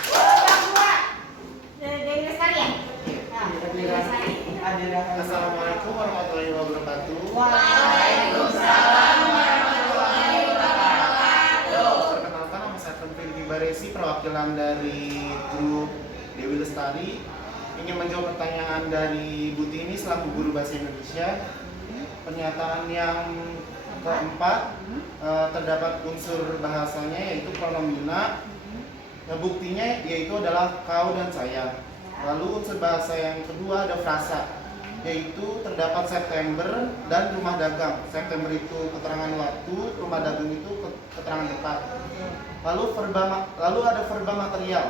Kelompok 2. Dari Lestari ya? Nah, dari Lestari. Assalamualaikum warahmatullahi wabarakatuh. Waalaikumsalam warahmatullahi wabarakatuh. Perkenalkan, nama saya Fenty Baresi, perwakilan dari grup Dewi Lestari. Ingin menjawab pertanyaan dari Bu Tini selaku guru bahasa Indonesia. Pernyataan yang keempat, terdapat unsur bahasanya yaitu pronomina. Buktinya yaitu adalah kau dan saya. Lalu unsur bahasa yang kedua ada frasa, yaitu terdapat September dan rumah dagang. September itu keterangan waktu, rumah dagang itu keterangan tempat. Lalu ada verba material,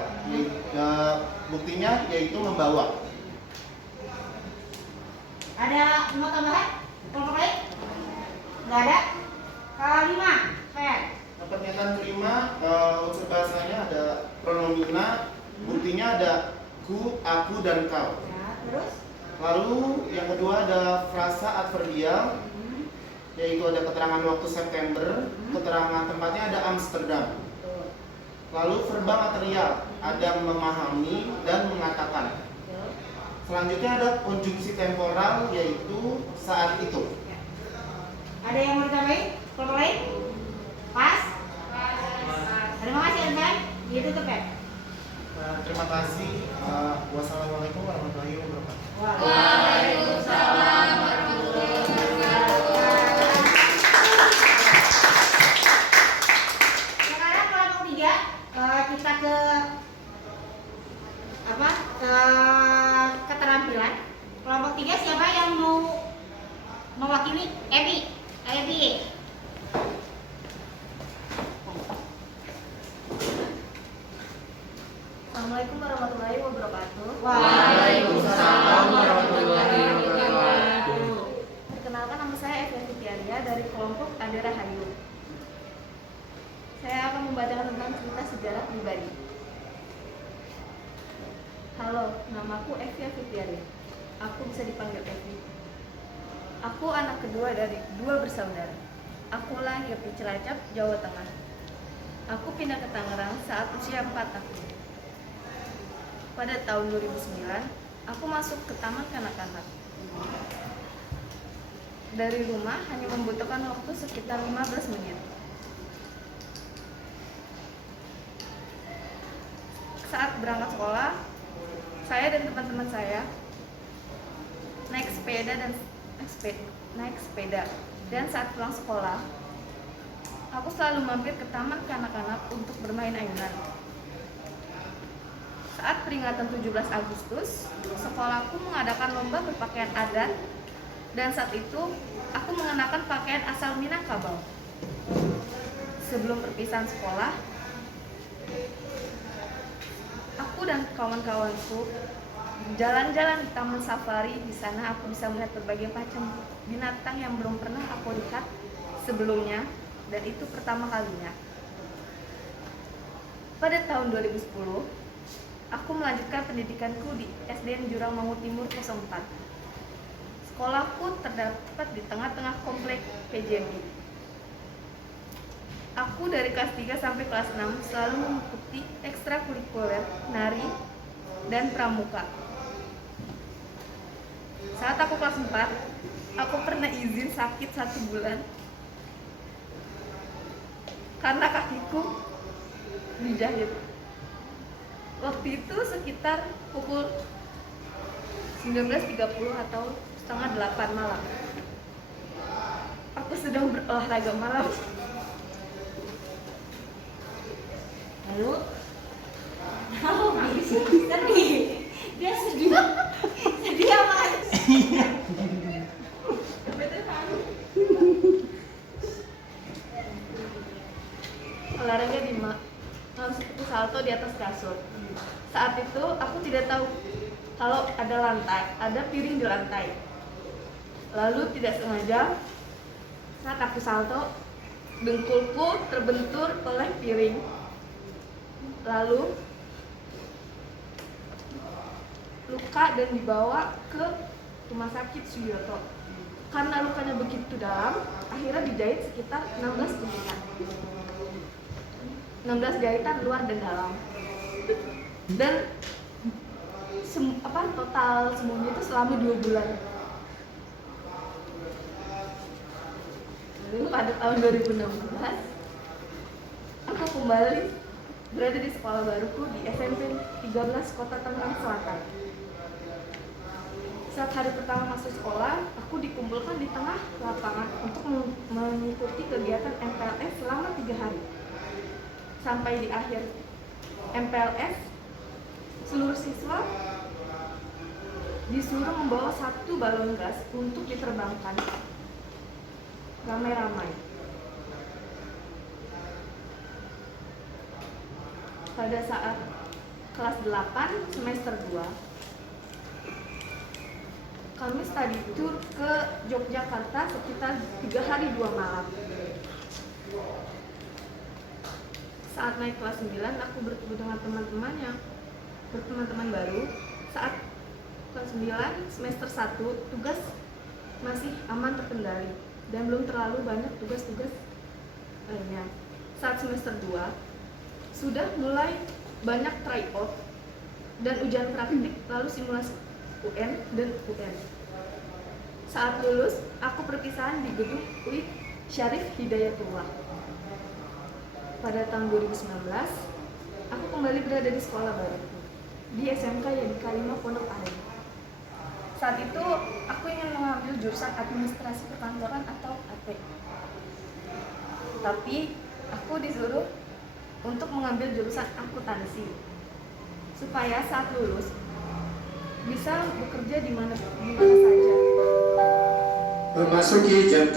buktinya yaitu membawa. Ada mau tambahan? Kelompok lain? Nggak ada? Kelima, Fer. Pernyataan kelima, unsur bahasanya ada pronomina, buktinya ada ku, aku, dan kau. Ya, terus? Lalu yang kedua ada frasa adverbial, yaitu ada keterangan waktu September, keterangan tempatnya ada Amsterdam. Lalu verba material, ada memahami dan mengatakan. Selanjutnya ada konjungsi temporal, yaitu saat itu. Ada yang mau ditambahin? Kelompok lain? Pas? Terima kasih, Ensan. Gitu tuh, Fer. Terima kasih. Wassalamualaikum warahmatullahi wabarakatuh. Waalaikumsalam warahmatullahi wabarakatuh. Sekarang kelompok 3, kita ke keterampilan. Kelompok 3 siapa yang mau mewakili? Ebi. Assalamualaikum warahmatullahi wabarakatuh. Waalaikumsalam warahmatullahi wabarakatuh. Perkenalkan, nama saya Evia Fitiaria dari kelompok Ade Rahayu. Saya akan membacakan tentang cerita sejarah pribadi. Halo, namaku Evia Fitiaria. Aku bisa dipanggil Evi. Aku anak kedua dari 2 bersaudara. Aku lahir di Cilacap, Jawa Tengah. Aku pindah ke Tangerang saat usia 4 tahun. Pada tahun 2009, aku masuk ke taman kanak-kanak. Dari rumah hanya membutuhkan waktu sekitar 15 menit. Saat berangkat sekolah, saya dan teman-teman saya naik sepeda dan saat pulang sekolah, aku selalu mampir ke taman kanak-kanak untuk bermain ayunan. Saat peringatan 17 Agustus, sekolahku mengadakan lomba berpakaian adat, dan saat itu aku mengenakan pakaian asal Minangkabau. Sebelum perpisahan sekolah, aku dan kawan-kawanku jalan-jalan di taman safari. Di sana aku bisa melihat berbagai macam binatang yang belum pernah aku lihat sebelumnya, dan itu pertama kalinya. Pada tahun 2010, aku melanjutkan pendidikanku di SDN Jurang Mangu Timur 04. Sekolahku terdapat di tengah-tengah komplek PJMI. Aku dari kelas 3 sampai kelas 6 selalu mengikuti ekstrakurikuler, nari, dan pramuka. Saat aku kelas 4, aku pernah izin sakit 1 bulan karena kakiku dijahit. Waktu itu sekitar pukul 19.30 atau setengah 8 malam. Aku sedang berolahraga malam. Lalu, sedih. Dia sedih. Sedih apa ada piring di lantai. Lalu tidak sengaja saat aku salto, dengkulku terbentur oleh piring. Lalu luka dan dibawa ke rumah sakit Suyoto. Karena lukanya begitu dalam, akhirnya dijahit sekitar 16 jahitan. 16 jahitan luar dan dalam. Dan total semuanya itu selama 2 bulan. Lalu pada tahun 2016, aku kembali berada di sekolah baruku di SMP 13 Kota Tangerang Selatan. Saat hari pertama masuk sekolah, aku dikumpulkan di tengah lapangan untuk mengikuti kegiatan MPLS selama 3 hari. Sampai di akhir MPLS, seluruh siswa disuruh membawa 1 balon gas untuk diterbangkan ramai-ramai. Pada saat kelas 8 semester 2, kami study tour ke Yogyakarta sekitar 3 hari 2 malam. Saat naik kelas 9, aku bertemu dengan teman-teman baru. Saat kelas 9 semester 1, tugas masih aman terkendali dan belum terlalu banyak tugas-tugas lainnya. Saat semester 2, sudah mulai banyak tryout dan ujian praktik, lalu simulasi UN dan UN. Saat lulus, aku perpisahan di gedung UI Syarif Hidayatullah. Pada tahun 2019, aku kembali berada di sekolah baru di SMK Yadi Kalima Pondok Aren. Saat itu, aku ingin mengambil jurusan administrasi perkantoran atau AP. Tapi, aku disuruh untuk mengambil jurusan akuntansi supaya saat lulus bisa bekerja di mana saja. Memasuki jam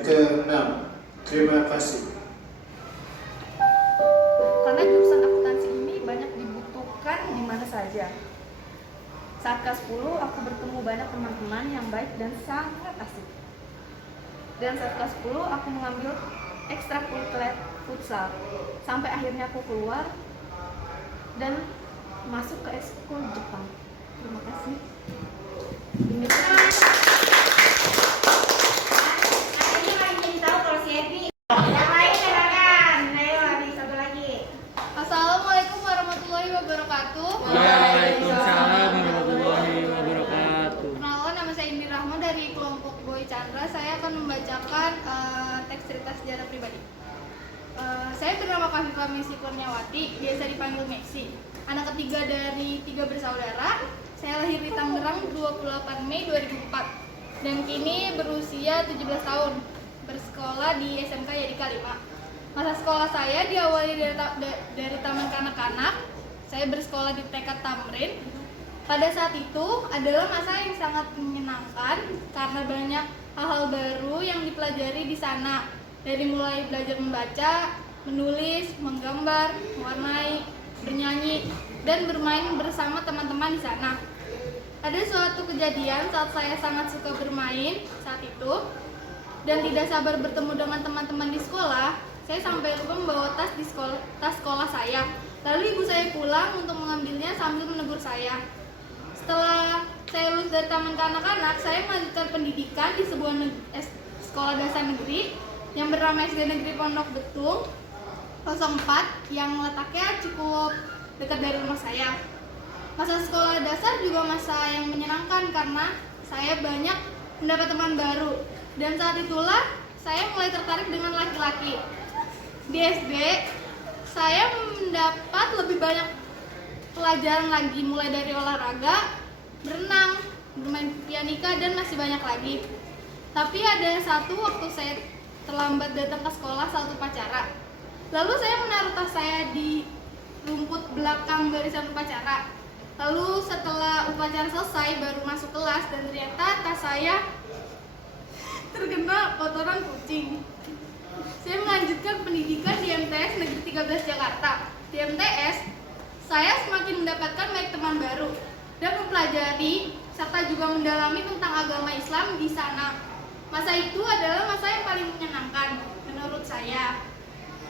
ke-6. Terima kasih. Karena jurusan akuntansi ini banyak dibutuhkan di mana saja. Saat kelas 10, aku bertemu banyak teman-teman yang baik dan sangat asik. Dan saat kelas 10, aku mengambil ekstrakurikuler futsal. Sampai akhirnya aku keluar dan masuk ke ekskul Jepang. Terima kasih. Ini lagi ingin tahu kalau si Evi. Yang lain silakan. Ayo lagi satu lagi. Assalamualaikum warahmatullahi wabarakatuh. Waalaikumsalam warahmatullahi wabarakatuh. Perkenalkan, nama saya Indi Rahma dari kelompok Boy Chandra. Saya akan membacakan teks cerita sejarah pribadi. Saya bernama Kafifah Messi Kurniawati, biasa dipanggil Messi. Anak ketiga dari 3 bersaudara. Saya lahir di Tangerang 28 Mei 2004 dan kini berusia 17 tahun. Bersekolah di SMK Yadi Kalima. Masa sekolah saya diawali dari taman kanak-kanak. Saya bersekolah di TK Tamrin. Pada saat itu adalah masa yang sangat menyenangkan karena banyak hal-hal baru yang dipelajari di sana. Dari mulai belajar membaca, menulis, menggambar, mewarnai, bernyanyi, dan bermain bersama teman-teman di sana. Ada suatu kejadian saat saya sangat suka bermain saat itu dan tidak sabar bertemu dengan teman-teman di sekolah. Saya sampai lupa membawa tas sekolah saya. Lalu ibu saya pulang untuk mengambilnya sambil menegur saya. Setelah saya lulus dari taman kanak-kanak, saya melanjutkan pendidikan di sebuah sekolah dasar negeri yang bernama SD Negeri Pondok Betung 04 yang letaknya cukup dekat dari rumah saya. Masa sekolah dasar juga masa yang menyenangkan karena saya banyak mendapat teman baru dan saat itulah saya mulai tertarik dengan laki-laki. Di SD, saya mendapat lebih banyak pelajaran lagi, mulai dari olahraga, berenang, bermain pianika, dan masih banyak lagi. Tapi ada satu waktu saya terlambat datang ke sekolah saat upacara. Lalu saya menaruh tas saya di rumput belakang barisan upacara. Lalu setelah upacara selesai baru masuk kelas dan ternyata tas saya terkena kotoran kucing. Saya melanjutkan pendidikan di MTS Negeri 13 Jakarta. Di MTS, saya semakin mendapatkan banyak teman baru. mempelajari serta juga mendalami tentang agama Islam di sana. Masa itu adalah masa yang paling menyenangkan menurut saya.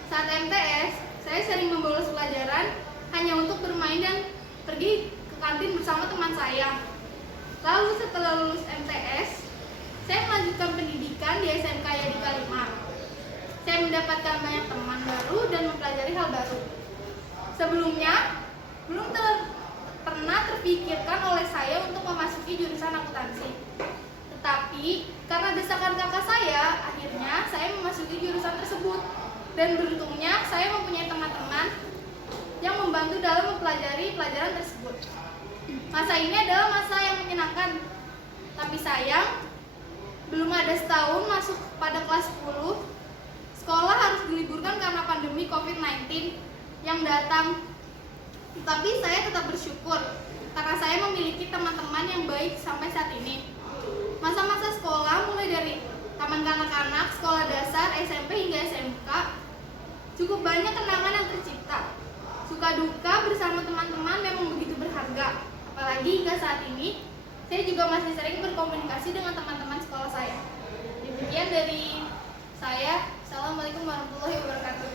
Saat MTS, saya sering membolos pelajaran hanya untuk bermain dan pergi ke kantin bersama teman saya. Lalu setelah lulus MTS, saya melanjutkan pendidikan di SMK Yadika 5. Saya mendapatkan banyak teman baru dan mempelajari hal baru. Sebelumnya, belum pernah terpikirkan oleh saya untuk memasuki jurusan akuntansi. Tetapi, karena desakan kakak saya, akhirnya saya memasuki jurusan tersebut. Dan beruntungnya, saya mempunyai teman-teman yang membantu dalam mempelajari pelajaran tersebut. Masa ini adalah masa yang menyenangkan. Tapi sayang, belum ada setahun masuk pada kelas 10, sekolah harus diliburkan karena pandemi COVID-19 yang datang. Tetapi saya tetap bersyukur karena saya memiliki teman-teman yang baik sampai saat ini. Masa-masa sekolah mulai dari taman kanak-kanak, sekolah dasar, SMP hingga SMK, cukup banyak kenangan yang tercipta. Suka duka bersama teman-teman memang begitu berharga. Apalagi hingga saat ini, saya juga masih sering berkomunikasi dengan teman-teman sekolah saya. Demikian dari saya. Assalamualaikum warahmatullahi wabarakatuh.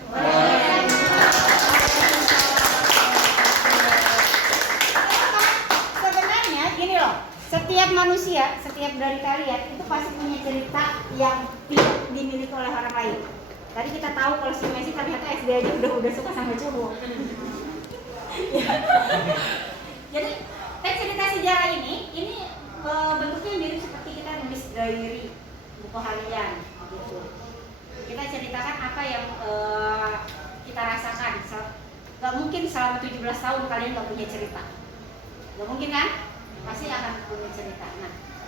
Sebenarnya gini loh, setiap manusia, setiap dari kalian itu pasti punya cerita yang tidak dimiliki oleh orang lain. Tadi kita tahu kalau si Messi ternyata SD aja udah suka sama cowok. Jadi teks cerita sejarah ini bentuknya mirip seperti kita nulis diary, buku harian gitu. Kita ceritakan apa yang kita rasakan. Gak mungkin selama 17 tahun kalian gak punya cerita. Gak mungkin kan? Pasti akan punya cerita.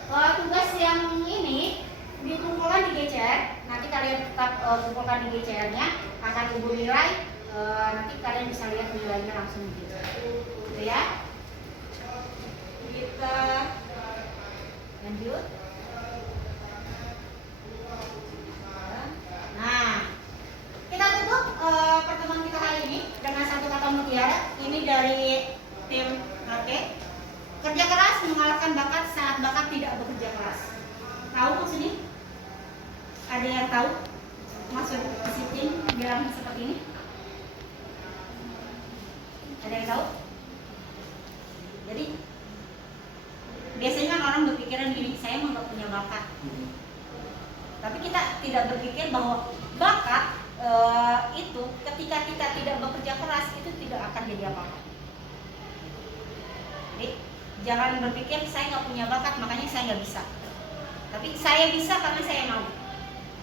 Nah, tugas yang ini dikumpulkan di GCR. Nanti kalian tetap kumpulkan di GCR-nya, akan ibu nilai. Nanti kalian bisa lihat nilainya langsung gitu. Gitu ya. Kita lanjut. Nah, kita tutup pertemuan kita kali ini dengan satu kata mutiara. Ini dari tim RT. Kerja keras mengalahkan bakat saat bakat tidak bekerja keras. Tahu maksudnya? Ada yang tahu maksud si tim bilang seperti ini? Ada yang tahu? Jadi biasanya kan orang berpikiran gini, saya mah nggak punya bakat. Tapi kita tidak berpikir bahwa bakat itu ketika kita tidak bekerja keras itu tidak akan jadi apa-apa. Jadi jangan berpikir saya nggak punya bakat makanya saya nggak bisa. Tapi saya bisa karena saya mau,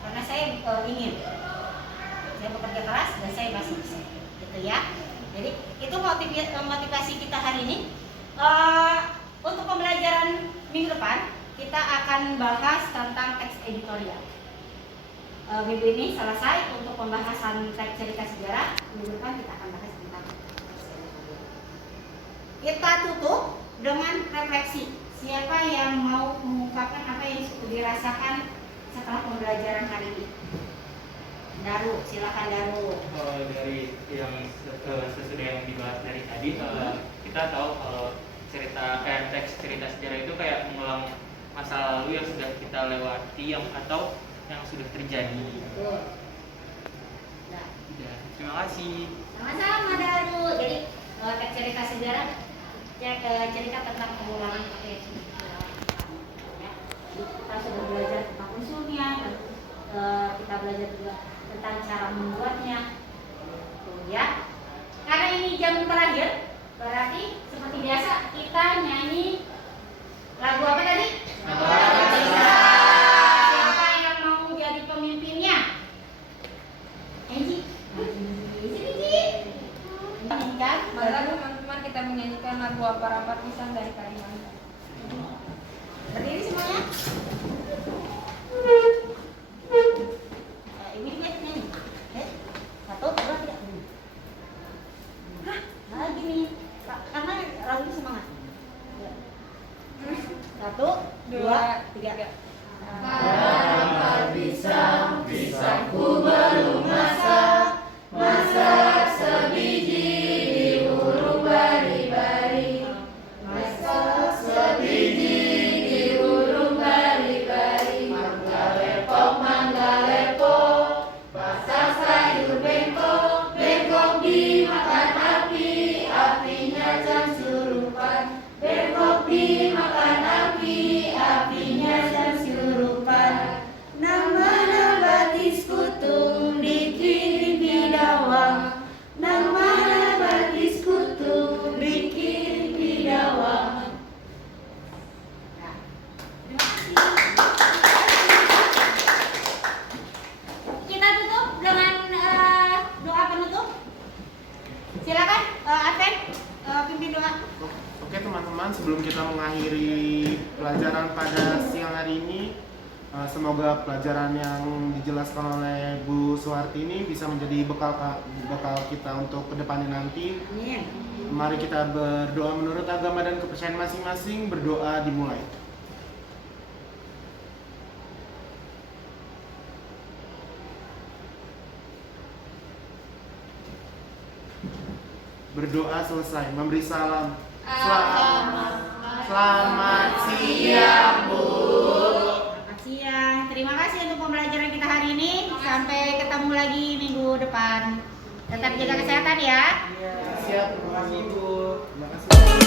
karena saya ingin. Saya bekerja keras dan saya masih bisa, gitu ya. Jadi itu motivasi kita hari ini. Untuk pembelajaran minggu depan kita akan bahas tentang teks editorial. Minggu ini selesai untuk pembahasan teks cerita sejarah. Minggu depan kita akan bahas tentang teks editorial. Kita tutup dengan refleksi. Siapa yang mau mengungkapkan apa yang dirasakan setelah pembelajaran hari ini? Daru, silakan Daru. Dari yang sesudah yang dibahas dari tadi, kita tahu kalau teks cerita sejarah itu kayak mengulang masa lalu yang sudah kita lewati atau yang sudah terjadi. Nah. Ya, terima kasih. Sama-sama Daru. Jadi teks cerita sejarah cerita tentang pengulangan apa yang sudah kita lakukan. Ya. Kita sudah belajar tentang unsurnya, kita belajar juga tentang cara membuatnya. Ya. Karena ini jam terakhir, berarti seperti biasa kita nyanyi lagu apa tadi? Siapa yang mau jadi pemimpinnya? Enji, sini. Nyanyikan. Maka teman-teman kita menyanyikan lagu Apa-apa Pisang dari Kalimantan. Berdiri semuanya. Ini juga nyanyi. 1, 2, 3. Nah gini, karena lagunya semangat. 1, 2, 3. Apa pisangku belum masak sebiji di huruf bari-bari. Masak sebelum kita mengakhiri pelajaran pada siang hari ini, semoga pelajaran yang dijelaskan oleh Bu Suharti ini bisa menjadi bekal kita untuk kedepannya nanti. Amin. Mari kita berdoa menurut agama dan kepercayaan masing-masing. Berdoa dimulai. Berdoa selesai, memberi salam. Selamat siang, Bu. Selamat siang. Terima kasih untuk pembelajaran kita hari ini. Sampai ketemu lagi minggu depan. Tetap jaga kesehatan ya. Siap, terima kasih Bu. Terima kasih.